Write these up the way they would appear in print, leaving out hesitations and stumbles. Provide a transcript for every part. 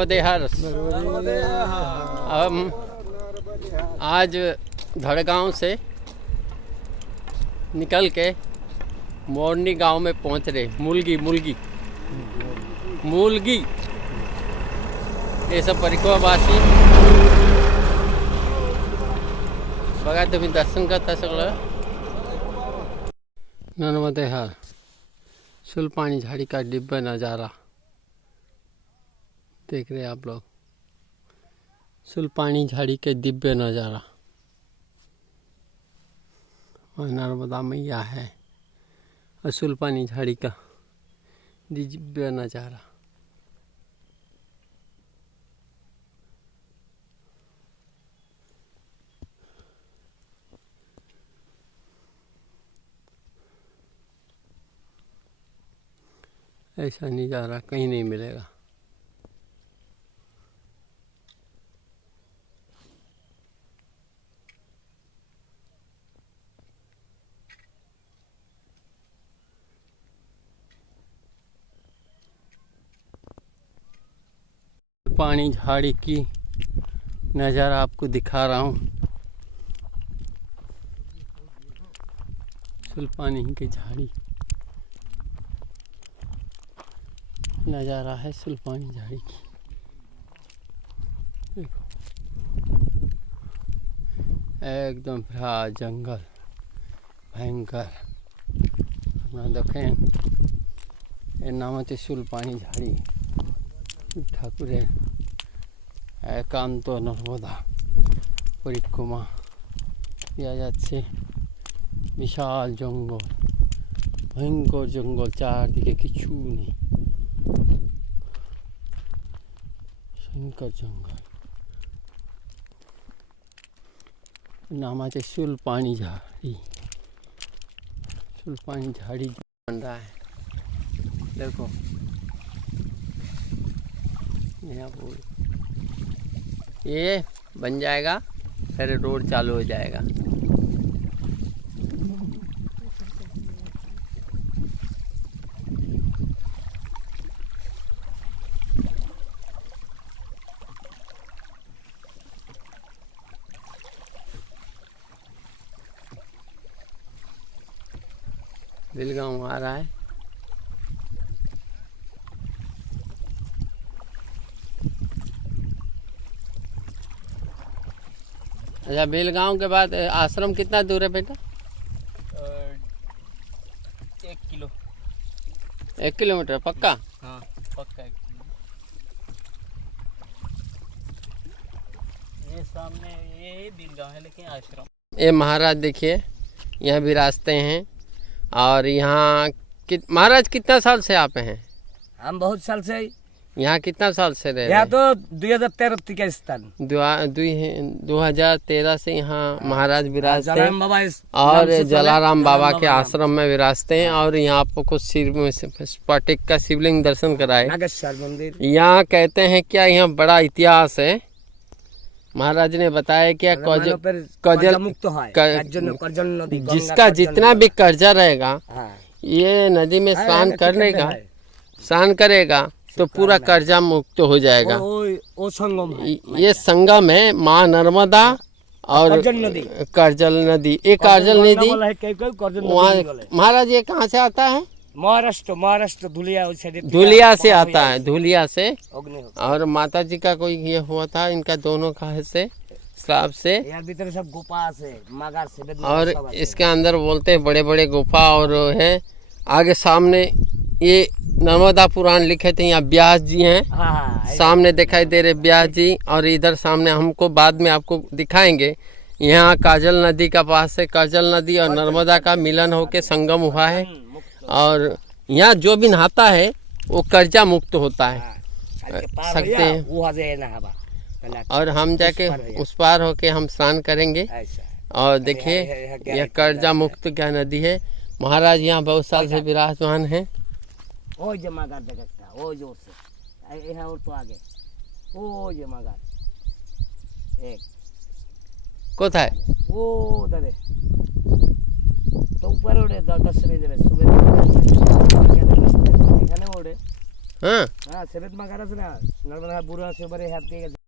नर्मदे हर। हम आज धड़गांव से निकल के मोरनी गांव में पहुंच रहे। मूलगी ये सब परिक्रमावासी बघा तुम्ही दर्शन करता सगळं। नर्मदे हर सुलपानी झाड़ी का दिव्य नज़ारा देख रहे हैं आप लोग। सुलपानी झाड़ी के दिव्य नज़ारा और नर्मदा मैया है और सुलपानी झाड़ी का दिव्य नज़ारा। ऐसा नज़ारा कहीं नहीं मिलेगा। पानी झाड़ी की नज़ारा आपको दिखा रहा हूँ। सुलपानी की झाड़ी नज़ारा है। सुलपानी झाड़ी की देखो, एकदम भरा जंगल भयंकर। अपना देखें ये नाम है सुलपानी झाड़ी। ठाकुर एकांत नर्मदा परिक्रमा किया যাচ্ছে। বিশাল জঙ্গল, ভয়ঙ্কর জঙ্গল, চারদিকে কিছু নেই, ভয়ঙ্কর জঙ্গল। नाम है सुलपानी झाड़ी। सुलपानी झाड़ी बन रहा है देखो। ये बन जाएगा फिर रोड चालू हो जाएगा। बेलगांव आ रहा है। अच्छा, बेलगांव के बाद आश्रम कितना दूर है बेटा? 1 किलोमीटर पक्का? हाँ पक्का 1 किलोमीटर। ये सामने ये बेलगांव है लेकिन आश्रम। ये महाराज देखिए यहाँ विराजते हैं। और यहाँ महाराज कितना साल से आप हैं? हम बहुत साल से यहाँ कितना साल से रहे? यहाँ तो 2013 का स्थान 2013 से यहाँ महाराज विराजते हैं बाबा और जलाराम बाबा के आश्रम में विराजते हैं। और यहाँ आपको स्फटिक का शिवलिंग दर्शन कराए। नागेश्वर मंदिर यहाँ कहते हैं क्या यहाँ बड़ा इतिहास है। महाराज ने बताया क्या कर्जल मुक्त है नदी, जिसका जितना भी कर्जा रहेगा ये नदी में स्नान स्नान करेगा तो पूरा कर्जा मुक्त हो जाएगा। ये संगम है माँ नर्मदा और कर्जल नदी। एक कर्जल नदी वहाँ महाराज ये कहाँ से आता है? महाराष्ट्र धुलिया से आता है, धुलिया से। और माता जी का कोई ये हुआ था इनका दोनों का से श्राप से। भीतर सब गुफा से मगर से और इसके अंदर बोलते हैं बड़े बड़े गुफा और है। आगे सामने ये नर्मदा पुराण लिखे थे। यहाँ व्यास जी हैं। सामने दिखाई दे रहे व्यास जी। और इधर सामने हमको बाद में आपको दिखाएंगे। यहाँ काजल नदी का पास से काजल नदी और नर्मदा का मिलन होके संगम हुआ है। और यहाँ जो भी नहाता है वो कर्जा मुक्त होता है सकते हैं। और हम जाके उस पार होके हम स्नान करेंगे। और देखिए यह कर्जा मुक्त क्या नदी है। महाराज यहाँ बहुत साल से विराजमान हैं। ओ जमागार देखता ओ जोर से यहाँ और तो आगे ओ जमागार एक কোথায়? ও দাদা তো উপরে ওঠে 10 মিনিট সুবে এখানে ওঠে। হ্যাঁ हाँ सेबेत मगारस ना नर्मदा बुरा से बड़े हाथ के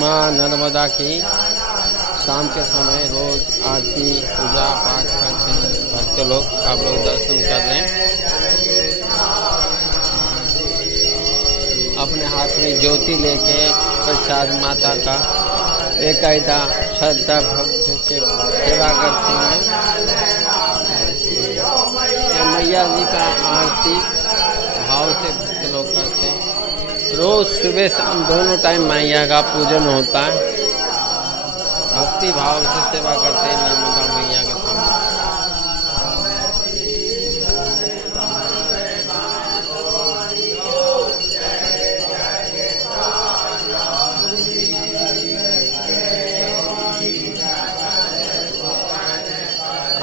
माँ नर्मदा की शाम के समय रोज आरती पूजा पाठ करते हैं भक्त लोग। आप लोग दर्शन कर रहे हैं। अपने हाथ में ज्योति लेके प्रसाद माता का बेकायदा श्रद्धा भक्ति से सेवा करते हैं। ये मैया जी का आरती भाव से भक्त लोग करते हैं। रोज सुबह शाम दोनों टाइम मैया का पूजन होता है। भक्ति भाव से सेवा करते हैं नर्मदा मैया के सामने।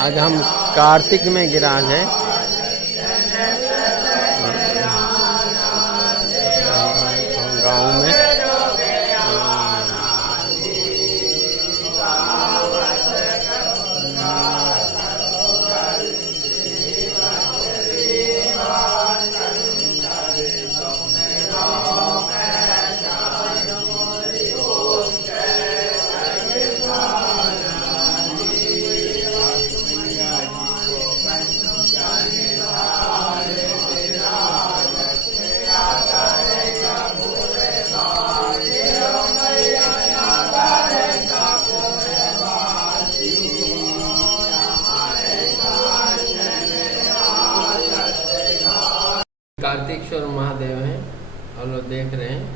आज हम कार्तिक में गिराज हैं। गाँव में कार्तिकेश्वर महादेव हैं और लोग देख रहे हैं।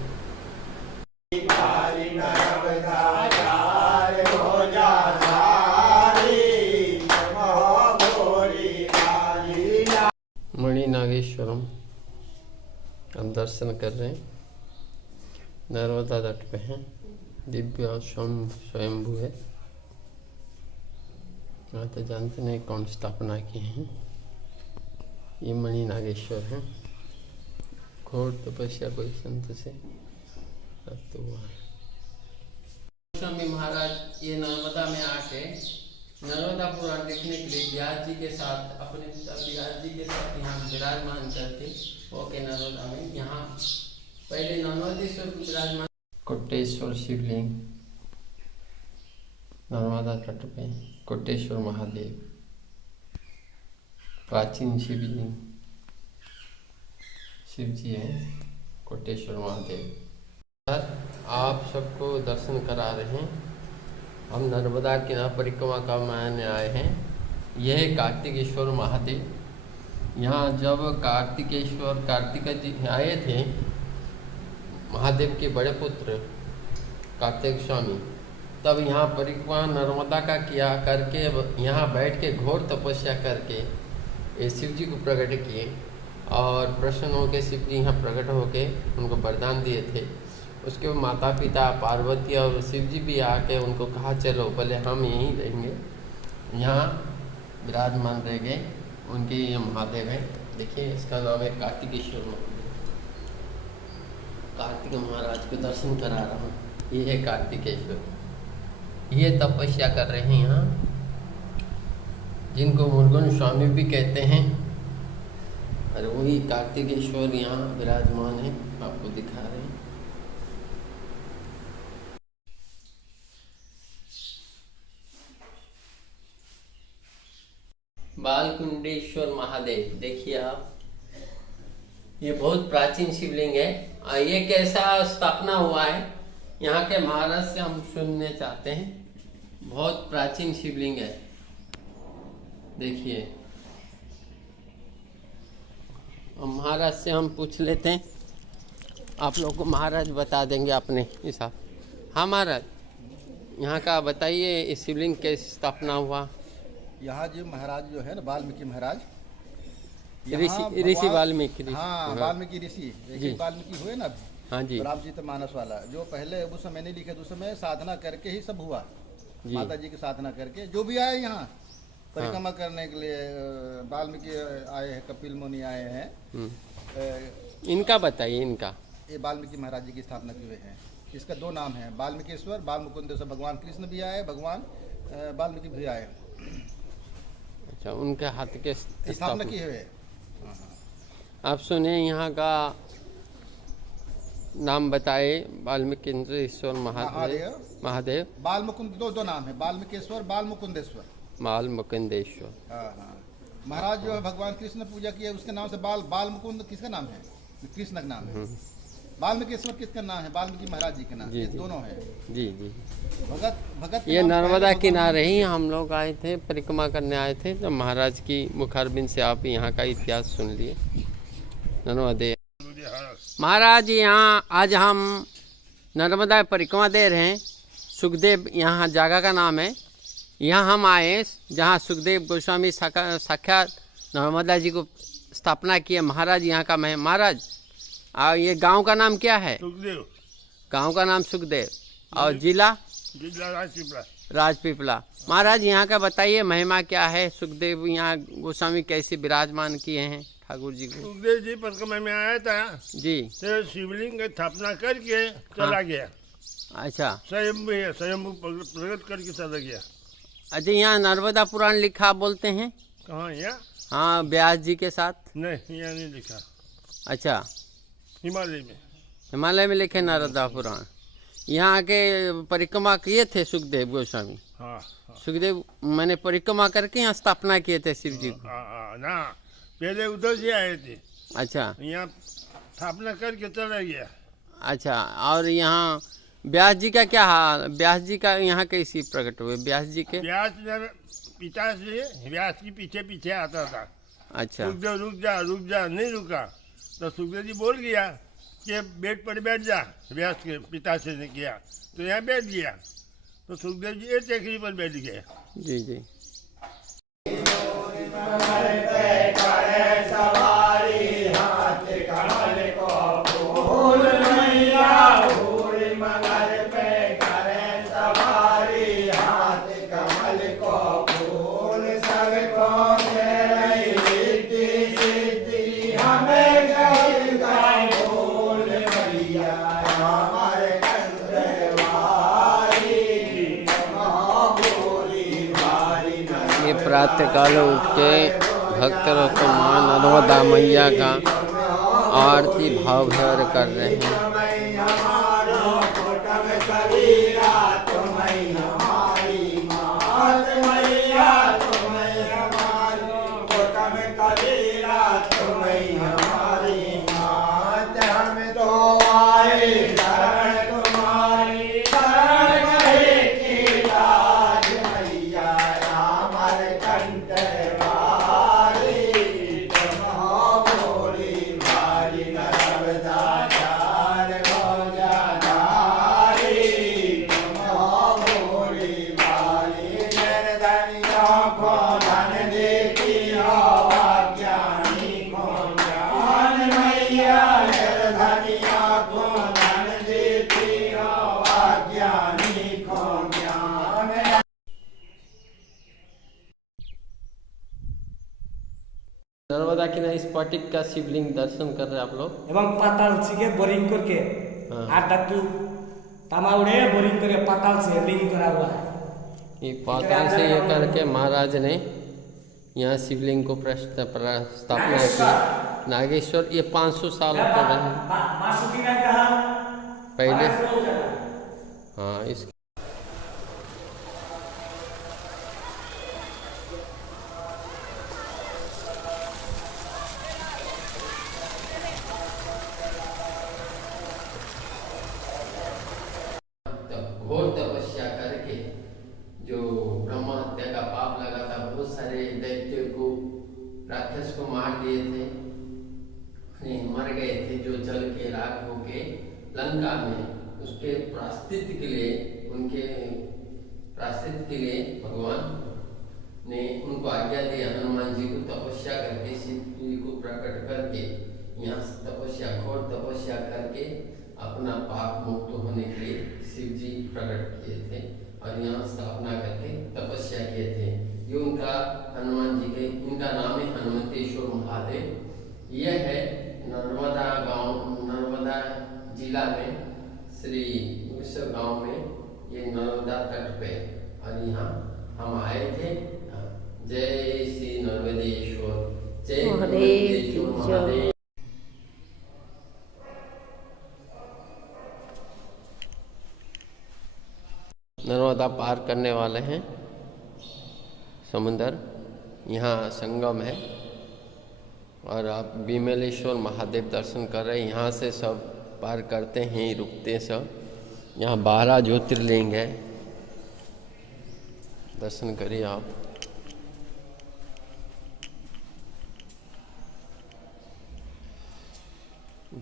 मणि नागेश्वरम हम दर्शन कर रहे हैं। नर्मदा तट पे हैं। दिव्य स्वयंभू है। मैं तो जानते नहीं कौन स्थापना की है। ये मणि नागेश्वर हैं। घोर तपस्या कोई संत से प्राप्त हुआ है। स्वामी महाराज ये नर्मदा में आके नर्मदा पुराण लिखने के लिए व्यास जी के साथ अपने व्यास जी के साथ यहाँ विराजमान करते ओके नर्मदा में। यहाँ पहले नर्मदेश्वर विराजमान। कोटेश्वर शिवलिंग नर्मदा तट पे कोटेश्वर महादेव प्राचीन शिवलिंग शिव जी हैं। कोटेश्वर महादेव आप सबको दर्शन करा रहे हैं। हम नर्मदा किनारे परिक्रमा का मायने आए हैं। यह कार्तिकेश्वर महादेव। यहाँ जब कार्तिक जी आए थे महादेव के बड़े पुत्र कार्तिक स्वामी, तब यहाँ परिक्रमा नर्मदा का किया करके यहाँ बैठ के घोर तपस्या करके ये शिव जी को प्रकट किए और प्रसन्न होकर शिव जी यहाँ प्रकट होकर उनको वरदान दिए थे। उसके माता पिता पार्वती और शिव जी भी आके उनको कहा चलो पहले हम यहीं रहेंगे। यहाँ विराजमान रह गए। उनके ये महादेव है। देखिए इसका नाम है कार्तिकेश्वर महादेव। कार्तिक महाराज को दर्शन करा रहा हूँ। ये है कार्तिकेश्वर। ये तपस्या कर रहे हैं यहाँ, जिनको मुरुगन स्वामी भी कहते हैं। और वही कार्तिकेश्वर यहाँ विराजमान है। आपको दिखा रहे हैं। बालकुंडेश्वर महादेव देखिए आप। ये बहुत प्राचीन शिवलिंग है। ये कैसा स्थापना हुआ है यहाँ के महाराज से हम सुनने चाहते हैं। बहुत प्राचीन शिवलिंग है। देखिए महाराज से हम पूछ लेते हैं। आप लोग को महाराज बता देंगे अपने हिसाब। हाँ महाराज, यहाँ का बताइए इस शिवलिंग कैसे स्थापना हुआ। यहाँ जो महाराज जो है ना वाल्मीकि महाराज, ऋषि वाल्मीकि। हाँ वाल्मीकि ऋषि। देखिए वाल्मीकि हुए ना। हाँ जी। रामचरित मानस वाला जो पहले उस समय नहीं लिखे, उस समय साधना करके ही सब हुआ। जी। माता जी की साधना करके जो भी आए यहाँ परिक्रमा करने के लिए, वाल्मीकि आए हैं, कपिल मुनि आए हैं, इनका बताइए, इनका ये वाल्मीकि महाराज जी की स्थापना किए हैं। इसका दो नाम है, वाल्मीकिश्वर, बालमुकुंदेश्वर। भगवान कृष्ण भी आए, भगवान वाल्मीकि भी आए, अच्छा, उनके हाथ के स्थापना किए हुए। आप सुने यहाँ का नाम बताए, वाल्मीकिश्वर महादेव। बालमुकुंद, दो नाम है, वाल्मीकिश्वर, बालमुकुंदेश्वर। वाल्मीकिश्वर, हाँ। महाराज जो है भगवान कृष्ण ने पूजा किया, उसके नाम से बालमुकुंद किसका नाम है? कृष्ण का नाम है। वाल्मीकिश्वर किसका नाम है? वाल्मीकि महाराज जी का नाम। ये दोनों है। जी जी। भगत ये नर्मदा किनारे ही हम लोग आए थे, परिक्रमा करने आए थे, तो महाराज की मुखारबिंद से आप यहाँ का इतिहास सुन लिए। नर्मदे महाराज, यहाँ आज हम नर्मदा परिक्रमा दे रहे हैं। सुखदेव यहाँ जगह का नाम है। यहाँ हम आए जहाँ सुखदेव गोस्वामी साक्षात नर्मदा जी को स्थापना किए। महाराज यहाँ का मैं महाराज, ये गांव का नाम क्या है? सुखदेव। गांव का नाम सुखदेव और जिला राजपीपला। महाराज यहाँ का बताइए, महिमा क्या है? सुखदेव यहाँ गोस्वामी कैसे विराजमान किए हैं ठाकुर जी को? सुखदेव जी परिक्रमा में आया था जी, तो शिवलिंग की स्थापना करके चला गया। अच्छा, स्वयं प्रकट करके चला गया। अच्छा, यहाँ नर्मदा पुराण लिखा बोलते हैं। कहाँ? यहाँ? हाँ, व्यास जी के साथ। नहीं, यहाँ नहीं लिखा। अच्छा, हिमालय में लिखे नर्मदा पुराण। यहाँ के परिक्रमा किए थे सुखदेव गोस्वामी। हाँ। सुखदेव मैंने परिक्रमा करके यहाँ स्थापना किए थे शिव जी को। ना, पहले उधर से आए थे। अच्छा, यहाँ स्थापना करके चला गया। अच्छा, और यहाँ व्यास जी का क्या हाल? व्यास जी का यहाँ कैसी प्रकट हुए? व्यास जी के पिता से व्यास जी पीछे पीछे आता था। अच्छा, सुखदेव रुक जा, नहीं रुका तो सुखदेव जी बोल गया कि बेड पर बैठ जा। व्यास के पिता से ने किया तो यहाँ बैठ गया, तो सुखदेव जी एक टेकरी पर बैठ गए। जी जी। प्रातः काल उठ के भक्त माँ नर्मदा मैया का आरती भाव भर कर रहे हैं। नर्मदा किनारे स्फटिक का शिवलिंग दर्शन कर रहे हैं आप लोग। एवं पाताल से बोरिंग करके 8 धतु तमाउड़े बोरिंग करके पाताल से लिंक करा हुआ है। ये पाताल से ये करके महाराज ने यहाँ शिवलिंग को स्थापना की। नागेश्वर ये 500 साल पहले। हाँ, इस घोर तपस्या करके जो ब्रह्म हत्या का पाप लगा था, बहुत सारे दैत्य को, राक्षस को मार दिए थे, मर गए थे जो जल के राख होके लंका में। उसके प्रायश्चित के लिए, उनके प्रायश्चित के लिए भगवान ने उनको आज्ञा दी हनुमान जी को तपस्या करके, शिव जी को प्रकट करके यहाँ तपस्या, घोर तपस्या करके अपना पाप मुक्त होने के लिए शिव जी प्रकट किए थे। और यहाँ स्थापना करके तपस्या किए थे। ये उनका हनुमान जी के, इनका नाम है हनुमंतेश्वर महादेव। यह है नर्मदा गांव, नर्मदा जिला में श्री विश्व गांव में, ये नर्मदा तट पे। और यहाँ हम आए थे। जय श्री नर्मदेश्वर, जय नर्मदेश्वर महादेव। नर्मदा पार करने वाले हैं समुंदर, यहाँ संगम है। और आप बीमलेश्वर महादेव दर्शन कर रहे हैं। यहाँ से सब पार करते हैं, रुकते सब। यहाँ 12 ज्योतिर्लिंग है, दर्शन करिए आप।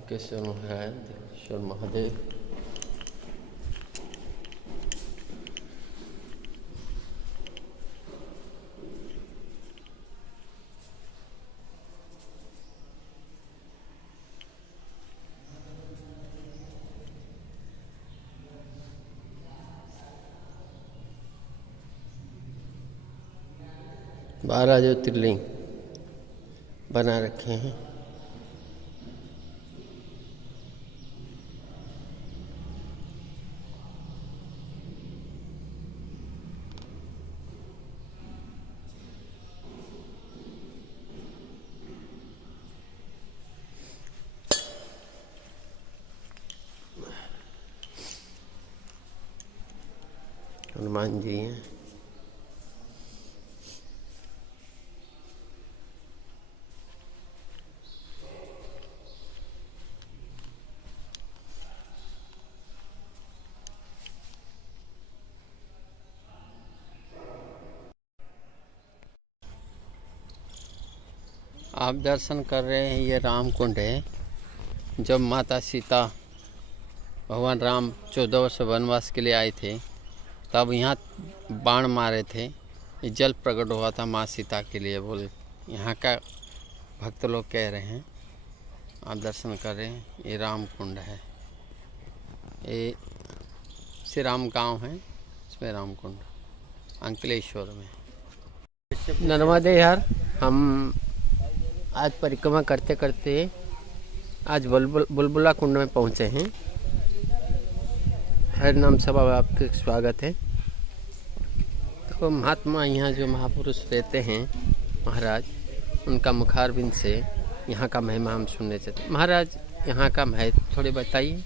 केशव महादेव, महादेव। बारह ज्योतिर्लिंग बना रखे हैं। हनुमान जी हैं। आप दर्शन कर रहे हैं, ये राम कुंड है। जब माता सीता, भगवान राम 14 वर्ष वनवास के लिए आए थे, तब यहाँ बाण मारे थे। ये जल प्रकट हुआ था माँ सीता के लिए, बोले यहाँ का भक्त लोग कह रहे हैं। आप दर्शन कर रहे हैं, ये राम कुंड है। ये श्री राम गांव है, इसमें राम कुंड अंकलेश्वर में। नर्मदे यार, हम आज परिक्रमा करते करते आज बुलबुला कुंड में पहुँचे हैं। हर नाम सभा में आपका स्वागत है। तो महात्मा यहाँ जो महापुरुष रहते हैं महाराज, उनका मुखारबिंद से यहाँ का महिमा हम सुनने चाहते। महाराज यहाँ का महत्व थोड़े बताइए।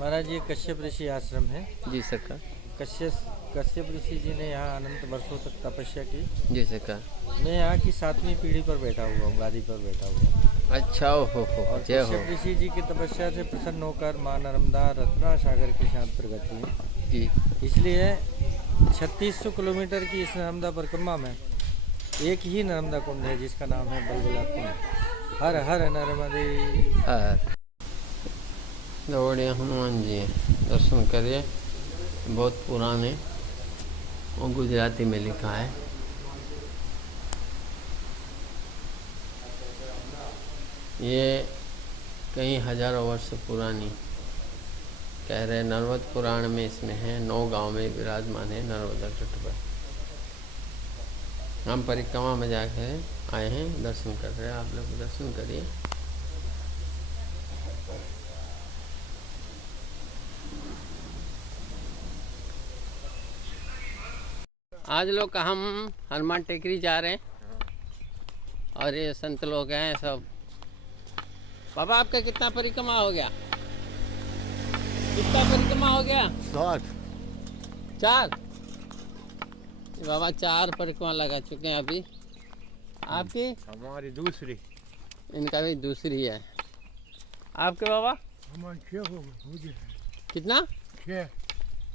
महाराज ये कश्यप ऋषि आश्रम है। जी सरकार। कश्यप ऋषि जी ने यहाँ अनंत वर्षों तक तपस्या की। जी सरकार। मैं यहाँ की 7वीं पीढ़ी पर बैठा हुआ हूँ, गादी पर बैठा हुआ हूँ। अच्छा, हो जय हो। कश्यप ऋषि जी की तपस्या से प्रसन्न होकर माँ नर्मदा रत्ना सागर के साथ प्रकट हुई जी। इसलिए 3600 किलोमीटर की इस नर्मदा परिक्रमा में एक ही नर्मदा कुंड है जिसका नाम है बुलबुला कुंड। हर हर नर्मदे हर। दौड़िया हनुमान जी हैं, दर्शन करिए। बहुत पुराने, वो गुजराती में लिखा है। ये कई हजारों वर्ष पुरानी कह रहे। नर्मद पुराण में इसमें है। 9 गांव में विराजमान है नर्मदा तट पर। हम परिक्रमा में जाकर आए हैं, दर्शन कर रहे हैं। आप लोग दर्शन करिए। आज लोग हम हनुमान टेकरी जा रहे हैं और ये संत लोग हैं सब। बाबा आपका कितना परिक्रमा हो गया? कितना परिक्रमा हो गया? 4। बाबा 4 परिक्रमा लगा चुके हैं अभी। आपकी? हमारी दूसरी। इनका भी दूसरी है। आपके बाबा? हमारे 6 हो गए। कितना? 6।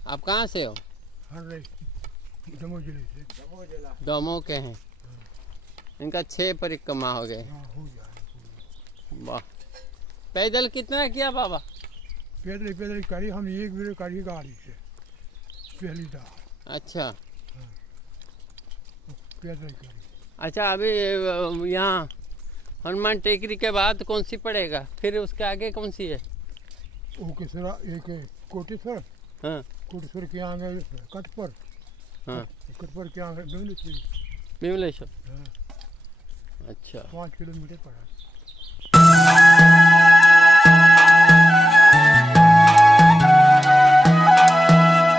आप कहाँ से हो? दमोह जिले से। दमोह के हैं। इनका 6 परिक्रमा हो गए। वाह। पैदल कितना किया बाबा? पैदल करी हम, एक बेर करी गाड़ी से पहली बार। अच्छा, पैदल करी। अच्छा, अभी यहाँ हनुमान टेकरी के बाद कौन सी पड़ेगा? फिर उसके आगे कौन सी है? वो किसरा एक कोटेश्वर हाँ कुटसुर के आगे कटपर हाँ कटपर के आगे बेवलेश्वर विमलेश्वर हाँ अच्छा 5 किलोमीटर पड़ा